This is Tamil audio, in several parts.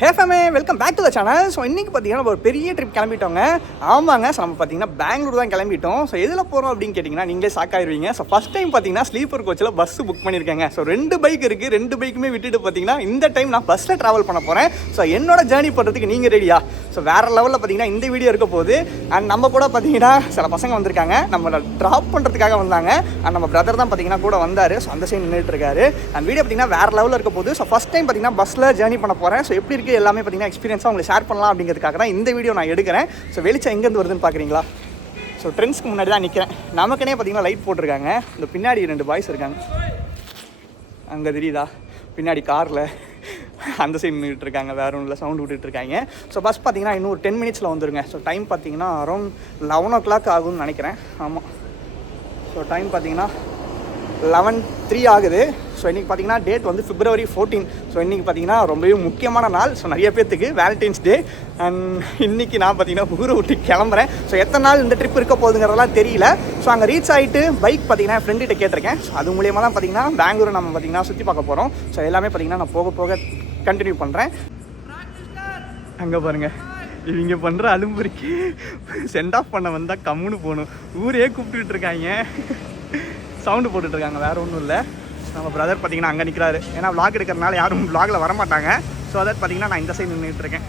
Hey fam, welcome back to the channel. So இன்றைக்கி பார்த்தீங்கன்னா ஒரு பெரிய ட்ரிப் கிளம்பிட்டோங்க. ஆமாங்க, ஸோ நம்ம பார்த்தீங்கன்னா பெங்களூர் தான் கிளம்பிட்டோம். ஸோ எதில் போகிறோம் அப்படின்னு கேட்டிங்கன்னா நீங்களே ஷாக் ஆகிடுவீங்க. ஸோ ஃபஸ்ட் டைம் பார்த்தீங்கன்னா ஸ்லீப்பர் கோச்சில் பஸ் புக் பண்ணியிருக்கேங்க. ஸோ 2 பைக் இருக்குது, 2 பைக்குமே விட்டுட்டு பார்த்தீங்கன்னா இந்த டைம் நான் பஸ்ஸில் ட்ராவல் பண்ண போகிறேன். ஸோ என்னோட ஜேர்னி பண்ணுறதுக்கு நீங்கள் ரெடியா? ஸோ வேறு லெவலில் பார்த்தீங்கன்னா இந்த வீடியோ இருக்க போகுது. அண்ட் நம்ம கூட பார்த்தீங்கன்னா சில பசங்க வந்திருக்காங்க, நம்ம ட்ராப் பண்ணுறதுக்காக வந்தாங்க. அண்ட் நம்ம பிரதர் தான் பார்த்தீங்கன்னா கூட வந்தார். ஸோ அந்த சைடு நின்றுட்டு இருக்காரு. அண்ட் வீடியோ பார்த்தீங்கன்னா வேறு லெவலில் இருக்க போகுது. ஸோ ஃபஸ்ட் டைம் பார்த்தீங்கன்னா பஸ்ஸில் ஜேர்னி பண்ண போகிறேன். ஸோ எப்படி இருக்குது எல்லாமே பார்த்தீங்கன்னா எக்ஸ்பீரியன்ஸாக உங்களுக்கு ஷேர் பண்ணலாம் அப்படிங்கிறதுக்காக தான் இந்த வீடியோ நான் எடுக்கிறேன். ஸோ வெளிச்சம் எங்கேருந்து வருதுன்னு பார்க்குறீங்களா? ஸோ ட்ரெண்ட்ஸ்க்கு முன்னாடி தான் நிற்கிறேன். நமக்குனே பார்த்தீங்கன்னா லைட் போட்டிருக்காங்க. இந்த பின்னாடி 2 பாய்ஸ் இருக்காங்க, அங்கே தெரியுதா? பின்னாடி காரில் அந்த சைடு நின்றுட்டு இருக்காங்க, வேறு ஒன்றும் இல்லை, சவுண்டு விட்டுட்டு இருக்காங்க. ஸோ பஸ் பார்த்தீங்கன்னா இன்னும் ஒரு 10 மினிட்ஸில் வந்துருங்க. ஸோ டைம் பார்த்தீங்கன்னா அரௌண்ட் 11 o'clock ஆகும்னு நினைக்கிறேன். ஆமாம், ஸோ டைம் பார்த்தீங்கன்னா 11:03 ஆகுது. ஸோ இன்றைக்கி பார்த்தீங்கன்னா டேட் வந்து February 14. ஸோ இன்றைக்கி பார்த்தீங்கன்னா ரொம்பவே முக்கியமான நாள். ஸோ நிறைய பேர்த்துக்கு வேலண்டைன்ஸ் டே. அண்ட் இன்றைக்கி நான் பார்த்தீங்கன்னா ஊரை விட்டு கிளம்புறேன். ஸோ எத்தனை நாள் இந்த ட்ரிப் இருக்க போகுதுங்கிறதெல்லாம் தெரியல. ஸோ அங்கே ரீச் ஆகிட்டு பைக் பார்த்தீங்கன்னா என் ஃப்ரெண்ட்கிட்ட கேட்டிருக்கேன். ஸோ அது மூலியமாக தான் பார்த்தீங்கன்னா பெங்களூரை நம்ம பார்த்தீங்கன்னா சுற்றி பார்க்க போகிறோம். ஸோ எல்லாமே பார்த்தீங்கன்னா நான் போக போக கண்டினியூ பண்ணுறேன். அங்கே பாருங்கள், இவங்க பண்ணுற அலும்புரிக்கு சென்ட் ஆஃப் பண்ண வந்தால் கம்முன்னு போகணும். ஊரே கூப்பிட்டுட்டு இருக்காங்க, சவுண்டு போட்டுட்ருக்காங்க, வேறு ஒன்றும் இல்லை. நம்ம பிரதர் பார்த்தீங்கன்னா அங்கே நிற்கிறாரு. ஏன்னா விளாக் எடுக்கிறனால யாரும் விளாகில் வரமாட்டாங்க. ஸோ அதை பார்த்தீங்கன்னா நான் இந்த சைடு நின்றுட்டுருக்கேன்.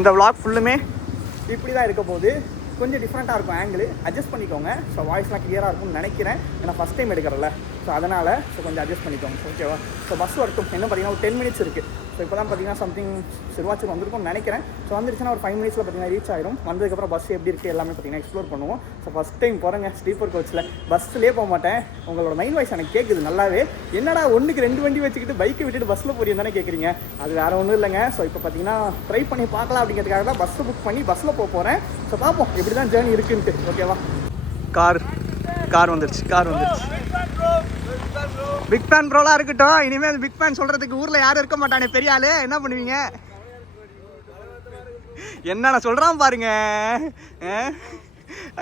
இந்த விளாக் ஃபுல்லுமே இப்படி தான் இருக்க போகுது. கொஞ்சம் டிஃப்ரெண்ட்டாக இருக்கும் ஆங்கிள், அட்ஜஸ்ட் பண்ணிக்கோங்க. ஸோ வாய்ஸ்லாம் கிளியராக இருக்கும்னு நினைக்கிறேன், ஏன்னா ஃபஸ்ட் டைம் எடுக்கிறல. ஸோ அதனால் கொஞ்சம் அட்ஜஸ்ட் பண்ணிக்கோங்க, ஓகேவா? ஸோ பஸ் வரட்டும், இன்னும் பார்த்தீங்கன்னா ஒரு 10 மினிட்ஸ் இருக்குது. ஸோ இப்போ தான் பார்த்தீங்கன்னா சம்திங் சிறுவாச்சூர் வந்திருக்கும்னு நினைக்கிறேன். ஸோ வந்துருச்சுன்னா ஒரு 5 மினிட்ஸில் பார்த்தீங்கன்னா ரீச் ஆகிடும். வந்ததுக்கப்புறம் பஸ் எப்படி இருக்குது எல்லாமே பார்த்தீங்கன்னா எக்ஸ்ப்ளோர் பண்ணுவோம். ஸோ ஃபஸ்ட் டைம் போகிறேங்க ஸ்லீப்பர் கோச்சில். பஸ்லேயே போக மாட்டேன். உங்களோட மைண்ட் வாய்ஸ் எனக்கு கேட்குது நல்லாவே. என்னடா ஒன்றுக்கு 2 வண்டி வச்சுக்கிட்டு பைக்கை விட்டுட்டு பஸ்ஸில் போறீங்க தானே கேட்குறீங்க. அது வேறு ஒன்றும் இல்லைங்க. ஸோ இப்போ பார்த்தீங்கன்னா ட்ரை பண்ணி பார்க்கலாம் அப்படிங்கிறதுக்காக தான் பஸ்ஸை புக் பண்ணி பஸ்ஸில் போகிறேன். ஸோ பார்ப்போம் எப்படி தான் ஜேர்னி இருக்குன்ட்டு, ஓகேவா? கார் வந்துருச்சு. பிக் ஃபேன் ப்ரோலாம் இருக்கட்டும். இனிமேல் பிக் ஃபேன் சொல்கிறதுக்கு ஊரில் யாரும் இருக்க மாட்டானே, பெரிய ஆளு. என்ன பண்ணுவீங்க? என்னென்ன சொல்கிறான் பாருங்க.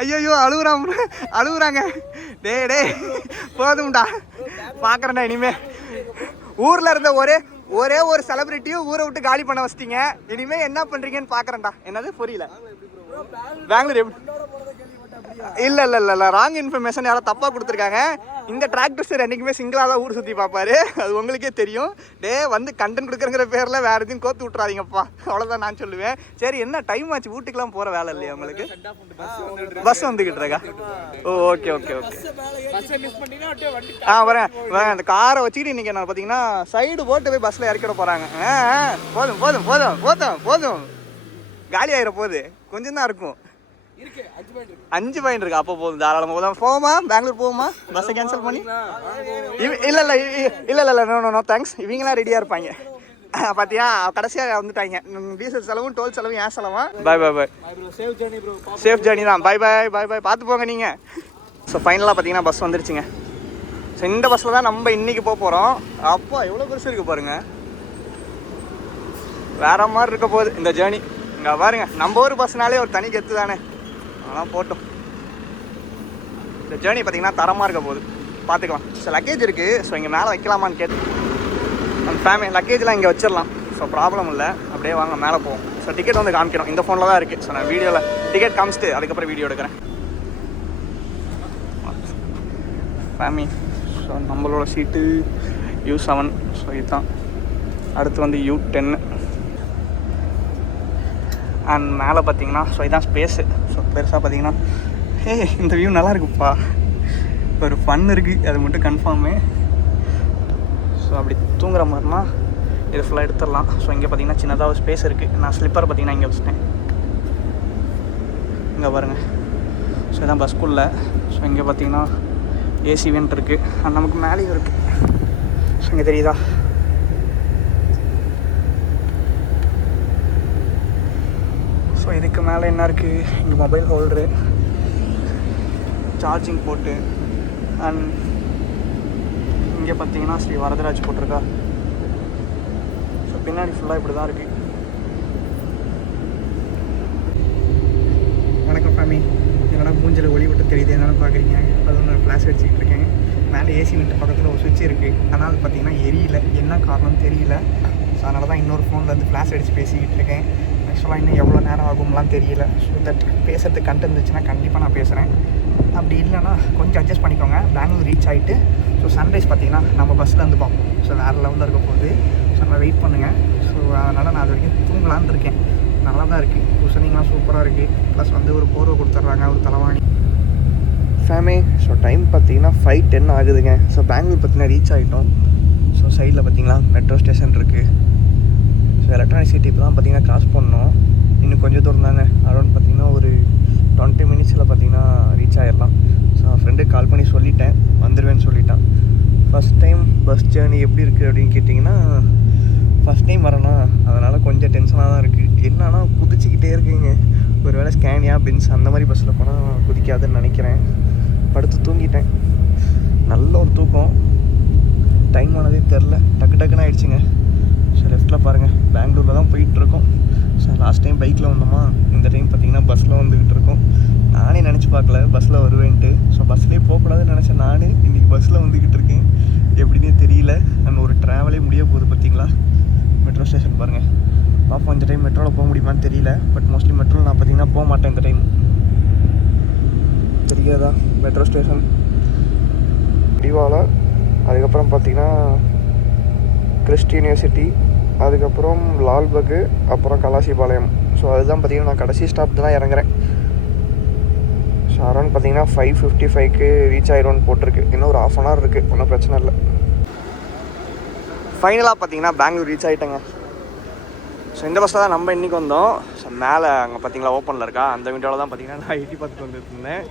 ஐயோ அழுகுறாங்க. டே போதும்டா, பார்க்குறேன்டா. இனிமே ஊரில் இருந்த ஒரே ஒரு செலிபிரிட்டியும் ஊரை விட்டு காலி பண்ண வச்சிட்டீங்க. இனிமேல் என்ன பண்ணுறீங்கன்னு பார்க்குறேன்டா. என்னது புரியல? பெங்களூர் எப்படி? இல்லை, ராங் இன்ஃபர்மேஷன் யாரோ தப்பாக கொடுத்துருக்காங்க. இந்த டிராக்டர்ஸர் என்றைக்குமே சிங்கிளாக தான் ஊர் சுற்றி பார்ப்பாரு, அது உங்களுக்கே தெரியும். வந்து கண்டென்ட் கொடுக்குறங்கிற பேரில் வேறு எதுவும் கோத்து விட்றாதீங்கப்பா, அவ்வளோதான் நான் சொல்லுவேன். சரி, என்ன டைம் ஆச்சு? வீட்டுக்கெலாம் போகிற வேலை இல்லையா உங்களுக்கு? பஸ் வந்துக்கிட்டு இருக்கா? ஓகே. வரேன். அந்த காரை வச்சுக்கிட்டு இன்றைக்கி நான் பார்த்தீங்கன்னா சைடு போட்டு போய் பஸ்ஸில் இறக்கிட போகிறாங்க. போதும் காலி ஆகிற போகுது, கொஞ்சம் தான் இருக்கும். 5 பாயிண்ட் இருக்கு. அப்போ போதும், தாராளமாக போவோமா? பெங்களூர் போவோமா? பஸ்ஸை கேன்சல் பண்ணி? இல்லை, நோ தேங்க்ஸ். இவங்களாம் ரெடியாக இருப்பாங்க. பார்த்தியா, கடைசியாக வந்துட்டாங்க. டீசல் செலவும் டோல் செலவும் ஏன் செலவா? பாய். சேஃப் ஜேர்னி தான். பாய். பார்த்து போங்க நீங்கள். ஸோ ஃபைனலாக பார்த்தீங்கன்னா பஸ் வந்துருச்சுங்க. ஸோ இந்த பஸ்ஸில் தான் நம்ம இன்றைக்கி போகிறோம். அப்பா எவ்வளோ பெருசு இருக்குது பாருங்கள், வேறு மாதிரி இருக்க போகுது இந்த ஜேர்னி. இங்கே பாருங்க, நம்ம ஊர் பஸ்னாலே ஒரு தனி கெத்து தானே. ஆனால் போட்டோம். இந்த ஜேர்னி பார்த்தீங்கன்னா தரமாக இருக்க போகுது, பார்த்துக்கலாம். ஸோ லக்கேஜ் இருக்குது. ஸோ இங்கே மேலே வைக்கலாமான்னு கேட்டு அந்த ஃபேமிலி லக்கேஜ்லாம் இங்கே வச்சிடலாம். ஸோ ப்ராப்ளம் இல்லை, அப்படியே வாங்க மேலே போவோம். ஸோ டிக்கெட் வந்து காமிக்கிறோம், இந்த ஃபோனில் தான் இருக்குது. ஸோ நான் வீடியோவில் டிக்கெட் காமிச்சிட்டு அதுக்கப்புறம் வீடியோ எடுக்கிறேன். ஃபேமிலி, ஸோ நம்மளோட சீட்டு U7. ஸோ இதுதான். அடுத்து வந்து U10. அண்ட் மேலே பார்த்தீங்கன்னா ஸோ இதான் ஸ்பேஸு. ஸோ பெருசாக பார்த்தீங்கன்னா இந்த வியூ நல்லா இருக்குப்பா, ஒரு ஃபன் இருக்குது, அது மட்டும் கன்ஃபார்மு. ஸோ அப்படி தூங்குற மாதிரினா இது ஃபுல்லாக எடுத்துடலாம். ஸோ இங்கே பார்த்தீங்கன்னா சின்னதாக ஒரு ஸ்பேஸ் இருக்குது. நான் ஸ்லிப்பர் பார்த்தீங்கன்னா இங்கே வச்சுட்டேன். இங்கே பாருங்கள், ஸோ இதான் பஸ்குள்ளே. ஸோ இங்கே பார்த்தீங்கன்னா ஏசி வென்ட் இருக்குது. அண்ட் நமக்கு மேலேயும் இருக்குது. ஸோ இங்கே தெரியுதா? ஸோ இதுக்கு மேலே என்ன இருக்குது? இங்கே மொபைல் ஹோல்டரு, சார்ஜிங் போட்டு. அண்ட் இங்கே பார்த்தீங்கன்னா ஸ்ரீ வரதராஜ் போட்டிருக்கா. ஸோ பின்னாடி ஃபுல்லாக இப்படி தான் இருக்குது. வணக்கம் ஃபேமி. என்னடா மூஞ்சில் ஒளி விட்டு தெரியுது என்னென்னு பார்க்குறீங்க? அதுவும் நான் ஃப்ளாஷ் அடிச்சுக்கிட்டு இருக்கேன். மேலே ஏசி வென்ட் பக்கத்தில் ஒரு சுவிட்ச் இருக்குது, ஆனால் அது பார்த்தீங்கன்னா எரியல. என்ன என்ன காரணம் தெரியல. ஸோ அதனால தான் இன்னொரு ஃபோன்லேருந்து ஃப்ளாஷ் அடித்து பேசிக்கிட்டு இருக்கேன். ஆக்சுவலாக இன்னும் எவ்வளோ நேரம் ஆகும்லாம் தெரியல. ஸோ தட் பேசுறதுக்கு கண்டென்ட் இருந்துச்சுன்னா கண்டிப்பாக நான் பேசுகிறேன். அப்படி இல்லைன்னா கொஞ்சம் அட்ஜஸ்ட் பண்ணிக்கோங்க. பெங்களூர் ரீச் ஆகிட்டு ஸோ சன்ரைஸ் பார்த்திங்கன்னா நம்ம பஸ்ஸில் வந்து பார்ப்போம். ஸோ வேறு லெவலில் இருக்க போகுது. ஸோ நம்ம வெயிட் பண்ணுங்கள். ஸோ அதனால் நான் அது வரைக்கும் தூங்கலான்னு இருக்கேன். நல்லா தான் இருக்குது. குஷனிங்லாம் சூப்பராக இருக்குது. ப்ளஸ் வந்து ஒரு போர்வை கொடுத்துட்றாங்க, ஒரு தலைவாணி. ஃபேமே ஸோ டைம் பார்த்தீங்கன்னா 5:10 ஆகுதுங்க. ஸோ பெங்களூர் பார்த்தீங்கன்னா ரீச் ஆகிட்டோம். ஸோ சைடில் பார்த்தீங்கன்னா மெட்ரோ ஸ்டேஷன் இருக்குது. ஸோ எலக்ட்ரானிக் சிட்டி இப்போ தான் பார்த்தீங்கன்னா கிராஸ் பண்ணோம். இன்னும் கொஞ்சம் தூரம் தாங்க. அரௌண்ட் பார்த்தீங்கன்னா ஒரு 20 மினிட்ஸில் பார்த்தீங்கன்னா ரீச் ஆகிடலாம். ஸோ ஃப்ரெண்டுக்கு கால் பண்ணி சொல்லிட்டேன், வந்துடுவேன்னு சொல்லிட்டான். ஃபஸ்ட் டைம் பஸ் ஜேர்னி எப்படி இருக்குது அப்படின்னு கேட்டிங்கன்னா, ஃபஸ்ட் டைம் வரேன்னா அதனால் கொஞ்சம் டென்ஷனாக தான் இருக்குது. என்னன்னா குதிச்சிக்கிட்டே இருக்குங்க. ஒரு வேளை ஸ்கேனியா பென்ஸ் அந்த மாதிரி பஸ்ஸில் போனால் குதிக்காதுன்னு நினைக்கிறேன். படுத்து தூங்கிட்டேன். நல்ல ஒரு தூக்கம். டைம் ஆனதே தெரில, டக்குன்னு ஆகிடுச்சிங்க. ஸோ லெஃப்ட்டில் பாருங்கள், பெங்களூரில் தான் போயிட்டுருக்கோம். ஸோ லாஸ்ட் டைம் பைக்கில் வந்தோமா, இந்த டைம் பார்த்திங்கன்னா பஸ்ஸில் வந்துக்கிட்டு இருக்கோம். நானே நினச்சி பார்க்கல பஸ்ஸில் வருவேன்ட்டு. ஸோ பஸ்லேயே போகக்கூடாதுன்னு நினச்சேன். நான் இன்றைக்கி பஸ்ஸில் வந்துக்கிட்டு இருக்கேன். எப்படின்னே தெரியல. நான் ஒரு ட்ராவலே முடிய போகுது பார்த்திங்களா. மெட்ரோ ஸ்டேஷன் பாருங்கள். பார்ப்போம் இந்த டைம் மெட்ரோவில் போக முடியுமான்னு தெரியல. பட் மோஸ்ட்லி மெட்ரோவில் நான் பார்த்திங்கன்னா போக மாட்டேன் இந்த டைம். தெரியாதா மெட்ரோ ஸ்டேஷன் டிவாலா, அதுக்கப்புறம் பார்த்திங்கன்னா கிறிஸ்டி யூனிவர்சிட்டி, அதுக்கப்புறம் லால்பகு, அப்புறம் கலாசிபாளையம். ஸோ அதுதான் பார்த்திங்கன்னா நான் கடைசி ஸ்டாப் தான் இறங்குறேன். ஸோ அரௌண்ட் பார்த்திங்கன்னா 5:55க்கு ரீச் ஆயிடும்னு போட்டிருக்கு. இன்னும் ஒரு 1/2 hour இருக்குது. ஒன்றும் பிரச்சனை இல்லை. ஃபைனலாக பார்த்திங்கன்னா பெங்களூர் ரீச் ஆகிட்டேங்க. ஸோ இந்த பஸ்ஸில் தான் நம்ம இன்றைக்கி வந்தோம். ஸோ மேலே அங்கே பார்த்திங்களா ஓப்பனில் இருக்கா, அந்த விண்டோவில் தான் பார்த்திங்கன்னா நான் எட்டி பார்த்துட்டு வந்துருந்தேன்.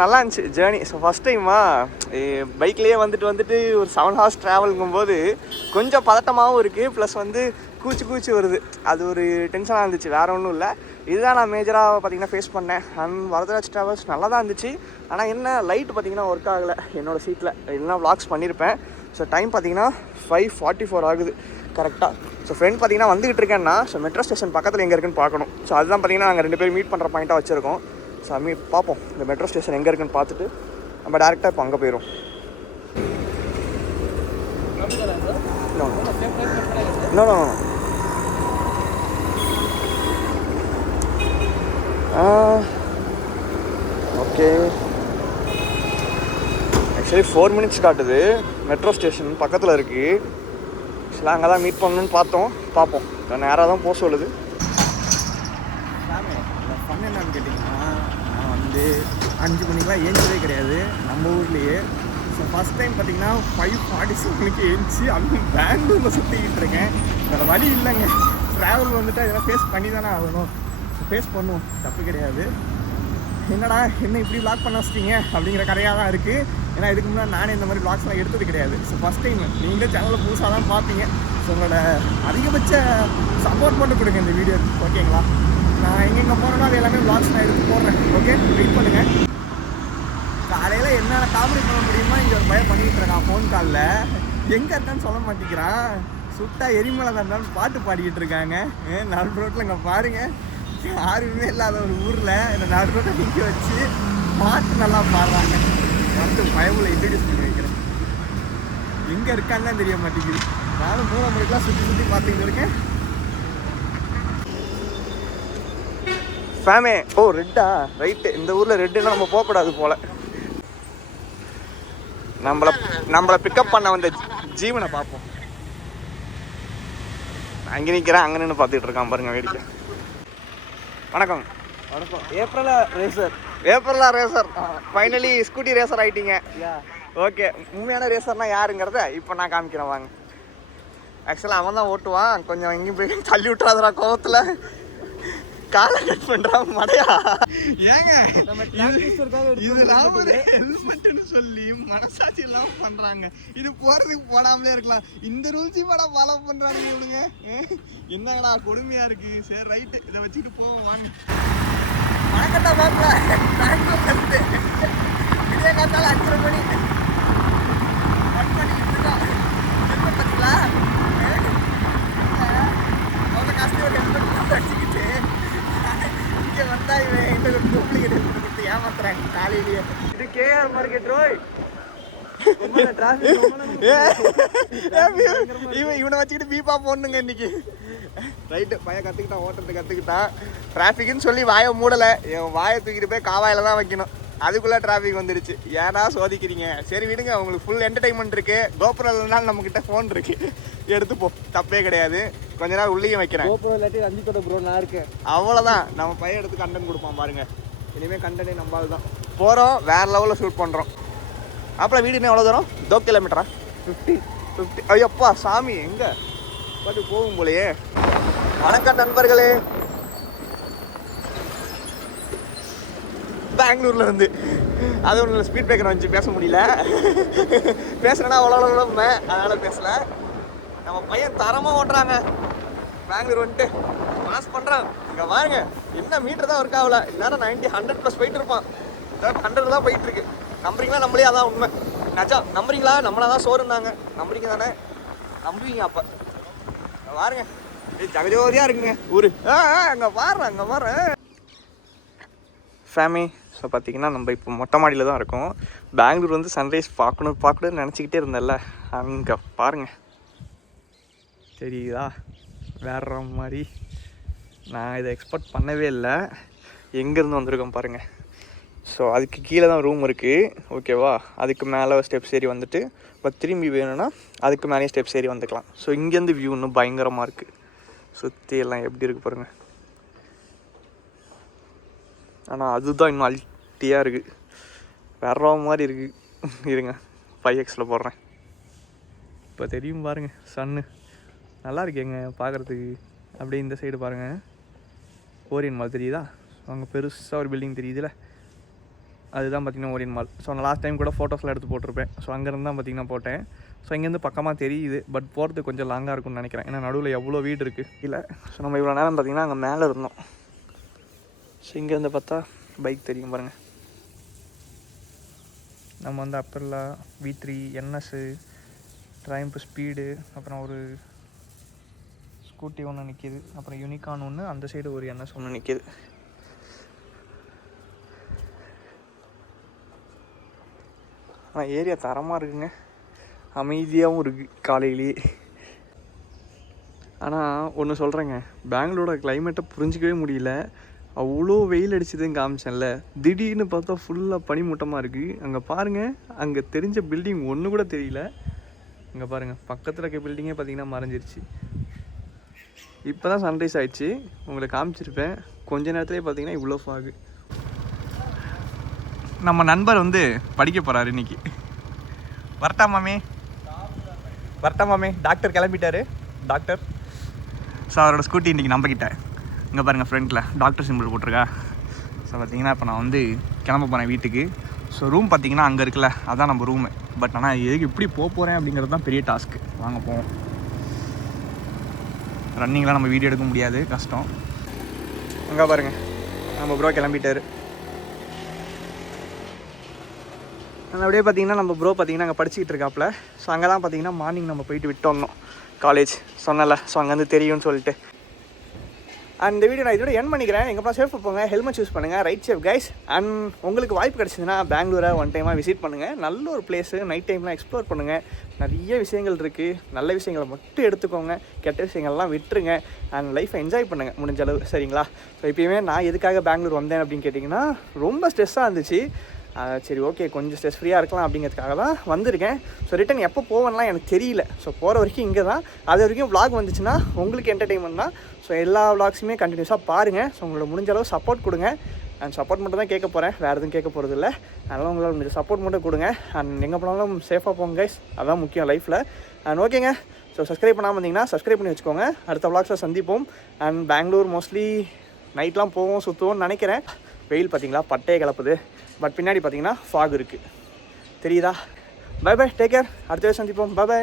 நல்லா இருந்துச்சு ஜேர்னி. ஸோ ஃபஸ்ட் டைமாக பைக்லேயே வந்துட்டு ஒரு 7 hours ட்ராவலுங்கும்போது கொஞ்சம் பதட்டமாகவும் இருக்குது. ப்ளஸ் வந்து கூச்சி வருது. அது ஒரு டென்ஷனாக இருந்துச்சு, வேறு ஒன்றும் இல்லை. இதுதான் நான் மேஜராக பார்த்திங்கன்னா ஃபேஸ் பண்ணேன். வரதராஜ் ட்ராவல்ஸ் நல்லா தான் இருந்துச்சு. ஆனால் என்ன லைட் பார்த்திங்கன்னா ஒர்க் ஆகலை என்னோடய சீட்டில். இல்லைனா வ்ளாக்ஸ் பண்ணியிருப்பேன். ஸோ டைம் பார்த்திங்கன்னா 5:44 ஆகுது கரெக்டாக. ஸோ ஃப்ரெண்ட் பார்த்திங்கன்னா வந்துக்கிட்டு இருக்கேன்னா, ஸோ மெட்ரோ ஸ்டேஷன் பக்கத்தில் எங்கே இருக்குன்னு பார்க்கணும். ஸோ அதுதான் பார்த்திங்கன்னா நாங்கள் 2 பேரும் மீட் பண்ணுற பாயிண்ட்டாக வச்சுருக்கோம். ஸோ பார்ப்போம் இந்த மெட்ரோ ஸ்டேஷன் எங்கே இருக்குன்னு பார்த்துட்டு நம்ம டேரெக்டாக இப்போ அங்கே போயிடும். ஓகே, ஆக்சுவலி 4 minutes காட்டுது. மெட்ரோ ஸ்டேஷன் பக்கத்தில் இருக்குது. ஆக்சுவலாக அங்கே தான் மீட் பண்ணணுன்னு பார்த்தோம். பார்ப்போம், நேராக தான் போக சொல்லுது. ஃபன் என்னன்னு கேட்டிங்கன்னா, நான் வந்து 5 மணிக்கெலாம் ஏஞ்சதே கிடையாது நம்ம ஊர்லேயே. ஸோ ஃபஸ்ட் டைம் பார்த்திங்கன்னா 5:47 ஏஞ்சி அதுவும் பெங்களூரில் சுற்றிக்கிட்டு இருக்கேன். வேறு வழி இல்லைங்க. ட்ராவல் வந்துட்டு இதெல்லாம் ஃபேஸ் பண்ணி தானே ஆகணும். ஸோ ஃபேஸ் பண்ணுவோம், தப்பு கிடையாது. என்னடா என்ன இப்படி வ்ளாக் பண்ண வச்சிட்டிங்க அப்படிங்கிற கதையாக தான் இருக்குது. ஏன்னா இதுக்கு முன்னாடி நானே இந்த மாதிரி வ்ளாக்ஸ்லாம் எடுத்தது கிடையாது. ஸோ ஃபஸ்ட் டைம் நீங்களே சேனலில் புதுசாக தான் பார்ப்பீங்க. ஸோ உங்களோட அதிகபட்ச சப்போர்ட் மட்டும் கொடுங்க இந்த வீடியோ, ஓகேங்களா? நான் எங்கெங்கே போகிறேன்னா அது எல்லாமே வ்ளாக்ஸ் நான் எடுத்து போடுறேன். ஓகே, வெயிட் பண்ணுங்கள். காலையில் என்னென்ன காமெடி பண்ண முடியுமோ இங்கே ஒரு பயம் பண்ணிகிட்டு இருக்கான். ஃபோன் காலில் எங்கே இருக்கான்னு சொல்ல மாட்டேங்கிறான். சுட்டா எரிமலை தான் இருந்தாலும் பாட்டு பாடிக்கிட்டு இருக்காங்க. நடு ரோட்டில் இங்கே பாருங்கள், யாருமே இல்லாத ஒரு ஊரில் இந்த நடு ரோட்டை நிற்க வச்சு பாட்டு நல்லா பாடுறாங்க. வந்து பயமில் இன்ட்ரடியூஸ் பண்ணி வைக்கிறேன். எங்கே இருக்கான்னு தெரிய மாட்டேங்குது. நானும் 3 மணிக்கெலாம் சுற்றி பார்த்துக்கிட்டு இருக்கேன். ஃபேமே ஓ ரெட்டா, ரைட்டு. இந்த ஊரில் ரெட்டுன்னா நம்ம போகக்கூடாது போல். நம்மளை பிக்கப் பண்ண வந்த ஜீவனை பார்ப்போம். அங்கே நிற்கிறேன், அங்கே நின்று பார்த்துட்டு இருக்கான் பாருங்க வேடிக்கை. வணக்கம். ஏப்ரலா ரேசர் ஃபைனலி ஸ்கூட்டி ரேசர் ஆகிட்டீங்க. ஓகே, உண்மையான ரேசர்னால் யாருங்கிறத இப்போ நான் காமிக்கிறேன் வாங்க. ஆக்சுவலாக அவன் தான் ஓட்டுவான். கொஞ்சம் எங்கேயும் போய் தள்ளி விட்டுறாதுரா கோவத்தில். காலை கட் பண்ணுறான் மடையா. ஏங்க இதெல்லாம் ஒரு ஹெல்மெட்டுன்னு சொல்லி மனசாட்சி எல்லாம் பண்ணுறாங்க. இது போகிறதுக்கு போடாமலே இருக்கலாம். இந்த ரூல்ஸி படம் ஃபாலோ பண்ணுறாங்க இவனுங்க. என்னங்கடா கொடுமையாக இருக்குது. சரி ரைட்டு, இதை வச்சுக்கிட்டு போவோம் வாங்க. வணக்கத்தை பார்ப்பேன். இதே காத்தால 5:30 மணி கட் பண்ணிக்கிட்டு இருக்கோம். ஹெல்மெட் பார்த்தீங்களா? அவங்க காசு ஒரு ஹெல்மெட் அடிச்சுக்கிட்டு இங்கே வந்தா இவன் என்கிட்ட ஒரு டூப்ளிகேட் ஹெல்மெட் கொடுத்து ஏமாத்துறாங்க காலையிலேயே. இது கேஆர் மார்க்கெட் ரோய். இவனை வச்சுக்கிட்டு பீப்பா போடணுங்க இன்னைக்கு. ரைட்டு, பையன் கற்றுக்கிட்டான், ஓட்டுறது கற்றுக்கிட்டான். டிராஃபிக்னு சொல்லி வாயை மூடலை, என் வாயை தூக்கிட்டு போய் காவாயில் தான் வைக்கணும். அதுக்குள்ளே டிராஃபிக் வந்துடுச்சு. ஏன்னா சோதிக்கிறீங்க? சரி விடுங்க, உங்களுக்கு ஃபுல் என்டர்டைன்மெண்ட் இருக்குது. கோபுரம் இல்லைனாலும் நம்மக்கிட்ட ஃபோன் இருக்குது, எடுத்துப்போம், தப்பே கிடையாது. கொஞ்ச நேரம் உள்ளேயும் வைக்கிறேன். கோபுரம் இல்லாட்டி ரஞ்சித்தோட ப்ரோ நான் இருக்கேன். அவ்வளோதான், நம்ம பையன் எடுத்து கண்டென்ட் கொடுப்பான் பாருங்க. இனிமேல் கண்டென்ட்டே நம்பால் தான். போகிறோம், வேறு லெவலில் ஷூட் பண்ணுறோம். அப்புறம் வீடுன்னு எவ்வளோ தூரம்? 2 கிலோமீட்டரா? 50. ஐயப்பா சாமி, எங்கே பாட்டு போகும் போலையே. வணக்கம் நண்பர்களே, பெங்களூர்ல இருந்து. அது ஒன்று ஸ்பீட் பிரேக்கர் வந்துச்சு, பேச முடியல. பேசுறேன்னா அவ்வளோ அதனால பேசல. நம்ம பையன் தரமாக ஓட்டுறாங்க. பெங்களூர் வந்துட்டு பாஸ் பண்ணுறான். இங்கே பாருங்க, என்ன மீட்டர் தான் ஒர்க் ஆகல. இல்லைன்னா 90 100+ போயிட்டு இருப்பான். 100 தான் போயிட்டு இருக்கு. நம்புறீங்களா? நம்மளே அதான் உண்மை. நச்சா நம்புறீங்களா? நம்மளா தான் சோறுந்தாங்க. நம்புறீங்க தானே? நம்புவீங்க. அப்போ பாருங்க, ஜகஜோதியாக இருக்குங்க ஊர். அங்கே பாருறேன். ஃபேமி. ஸோ பார்த்தீங்கன்னா நம்ம இப்போ மொட்டை மாடியில் தான் இருக்கோம். பெங்களூர் வந்து சன்ரைஸ் பார்க்கணும்னு நினச்சிக்கிட்டே இருந்தேன்ல, அங்கே பாருங்கள், தெரியுதா? வேற மாதிரி. நான் இதை எக்ஸ்பெக்ட் பண்ணவே இல்லை. எங்கேருந்து வந்திருக்கோம் பாருங்கள். ஸோ அதுக்கு கீழே தான் ரூம் இருக்குது, ஓகேவா? அதுக்கு மேலே ஸ்டெப்ஸ் ஏறி வந்துட்டு இப்போ திரும்பி வேணும்னா அதுக்கு மேலேயும் ஸ்டெப்ஸ் ஏறி வந்துக்கலாம். ஸோ இங்கேருந்து வியூ இன்னும் பயங்கரமாக இருக்குது. சுற்றி எல்லாம் எப்படி இருக்குது பாருங்கள். ஆனால் அதுதான் இன்னும் அல்ட்டியாக இருக்குது, வேற மாதிரி இருக்குது. இருங்க, 5Xல போடுறேன். இப்போ தெரியும் பாருங்கள், சன்னு நல்லா இருக்கேங்க பார்க்குறதுக்கு. அப்படியே இந்த சைடு பாருங்கள், ஓரியன் மால் தெரியுதா? அங்கே பெருசாக ஒரு பில்டிங் தெரியுதுல்ல, அதுதான் பார்த்திங்கன்னா ஓரியன் மால். ஸோ நான் லாஸ்ட் டைம் கூட ஃபோட்டோஸ்லாம் எடுத்து போட்டிருப்பேன். ஸோ அங்கேருந்து தான் பார்த்திங்கன்னா போட்டேன். ஸோ இங்கேருந்து பக்கமாக தெரியுது, பட் போகிறதுக்கு கொஞ்சம் லாங்காக இருக்கும்னு நினைக்கிறேன். ஏன்னா நடுவில் எவ்வளோ வீடு இருக்குது இல்லை. ஸோ நம்ம இவ்வளோ நேரம் பார்த்திங்கன்னா அங்கே மேலே இருந்தோம். ஸோ இங்கேருந்து பார்த்தா பைக் தெரியும் பாருங்கள். நம்ம வந்து அப்பர்லா, V3, NS, ட்ரைம்ப் ஸ்பீடு, அப்புறம் ஒரு ஸ்கூட்டி ஒன்று நிற்கிது, அப்புறம் யூனிகான் ஒன்று, அந்த சைடு ஒரு NS ஒன்று நிற்கிது. ஆனால் ஏரியா தரமாக இருக்குங்க, அமைதியாகவும் இருக்குது காலையிலேயே. ஆனால் ஒன்று சொல்கிறேங்க, பெங்களூரோட கிளைமேட்டை புரிஞ்சிக்கவே முடியல. அவ்வளோ வெயில் அடிச்சதுன்னு காமிச்சேன்ல, திடீர்னு பார்த்தா ஃபுல்லாக பனிமூட்டமாக இருக்குது. அங்கே பாருங்கள், அங்கே தெரிஞ்ச பில்டிங் ஒன்று கூட தெரியல. இங்கே பாருங்கள், பக்கத்தில் இருக்க பில்டிங்கே பார்த்திங்கன்னா மறைஞ்சிருச்சு. இப்போ தான் சன்ரைஸ் ஆகிடுச்சு, உங்களுக்கு காமிச்சிருப்பேன். கொஞ்ச நேரத்துலேயே பார்த்திங்கன்னா இவ்வளோ ஃபாகு. நம்ம நண்பர் வந்து படிக்க போகிறாரு இன்றைக்கி. வரட்டா மாமே, டாக்டர் கிளம்பிட்டாரு. டாக்டர் ஸோ அவரோட ஸ்கூட்டி இன்றைக்கி நம்பக்கிட்ட. இங்கே பாருங்கள், ஃப்ரண்ட்டில் டாக்டர் சிம்பிள் போட்டிருக்கா. ஸோ பார்த்திங்கன்னா இப்போ நான் வந்து கிளம்ப போகிறேன் வீட்டுக்கு. ஸோ ரூம் பார்த்திங்கன்னா அங்கே இருக்குல்ல, அதான் நம்ம ரூமு. பட் ஆனால் எதுக்கு எப்படி போகிறேன் அப்படிங்கிறது தான் பெரிய டாஸ்க்கு. வாங்க போவோம். ரன்னிங்லாம் நம்ம வீடியோ எடுக்க முடியாது, கஷ்டம். அங்கே பாருங்கள், நம்ம ப்ரோ கிளம்பிட்டார். அப்படியே பார்த்திங்கன்னா நம்ம ப்ரோ பார்த்திங்கன்னா அங்கே படிச்சுக்கிட்டு இருக்காப்புல. ஸோ அங்கே தான் பார்த்திங்கன்னா மார்னிங் நம்ம போயிட்டு விட்டு வந்தோம் காலேஜ், சொன்னல. ஸோ அங்கேருந்து தெரியும்னு சொல்லிட்டு. அண்ட் இந்த வீடியோ நான் இதோட என் பண்ணிக்கிறேன். எங்கேப்பா சேஃபாக போங்க, ஹெல்மெட் யூஸ் பண்ணுங்கள், ரைட் சேஃப் கைஸ். அண்ட் உங்களுக்கு வாய்ப்பு கிடச்சிதுன்னா பெங்களூரை ஒன் டைமாக விசிட் பண்ணுங்கள். நல்ல ஒரு பிளேஸு, நைட் டைம்லாம் எக்ஸ்ப்ளோர் பண்ணுங்கள். நிறைய விஷயங்கள் இருக்குது, நல்ல விஷயங்களை மட்டும் எடுத்துக்கோங்க, கெட்ட விஷயங்கள்லாம் விட்டுருங்க. அண்ட் லைஃப்பை என்ஜாய் பண்ணுங்கள் முடிஞ்ச அளவு, சரிங்களா? ஸோ இப்போயுமே நான் எதுக்காக பெங்களூர் வந்தேன் அப்படின்னு கேட்டிங்கன்னா, ரொம்ப ஸ்ட்ரெஸ்ஸாக இருந்துச்சு. சரி ஓகே, கொஞ்சம் ஸ்ட்ரெஸ் ஃப்ரீயாக இருக்கலாம் அப்படிங்கிறதுக்காக தான் வந்திருக்கேன். ஸோ ரிட்டன் எப்போ போவேன்லாம் எனக்கு தெரியல. ஸோ போகிற வரைக்கும் இங்கே தான். அது வரைக்கும் விளாக் வந்துச்சுன்னா உங்களுக்கு என்டர்டெயின்மெண்ட் தான். ஸோ எல்லா விளாக்ஸுமே கண்டினியூஸாக பாருங்கள். ஸோ உங்களோட முடிஞ்ச அளவு சப்போர்ட் கொடுங்க. அண்ட் சப்போர்ட் மட்டும் தான் கேட்க போகிறேன், வேறு எதுவும் கேட்க போகிறது இல்லை. அதனால் உங்களால் கொஞ்சம் சப்போர்ட் மட்டும் கொடுங்க. அண்ட் எங்கே போனாலும் சேஃபாக போங்க கைஸ், அதுதான் முக்கியம் லைஃப்பில். அண்ட் ஓகேங்க, ஸோ சப்ஸ்கிரைப் பண்ணாமல் இருந்தீங்கன்னா சப்ஸ்கிரைப் பண்ணி வச்சுக்கோங்க. அடுத்த விளாக்ஸில் சந்திப்போம். அண்ட் பெங்களூர் மோஸ்ட்லி நைட்லாம் போவோம், சுற்றுவோம்னு நினைக்கிறேன். வெயில் பார்த்திங்களா பட்டையை கிளப்புது, பட் பின்னாடி பார்த்தீங்கன்னா ஃபாக் இருக்குது, தெரியுதா? Bye bye, take care. அடுத்த சந்திப்போம். Bye by.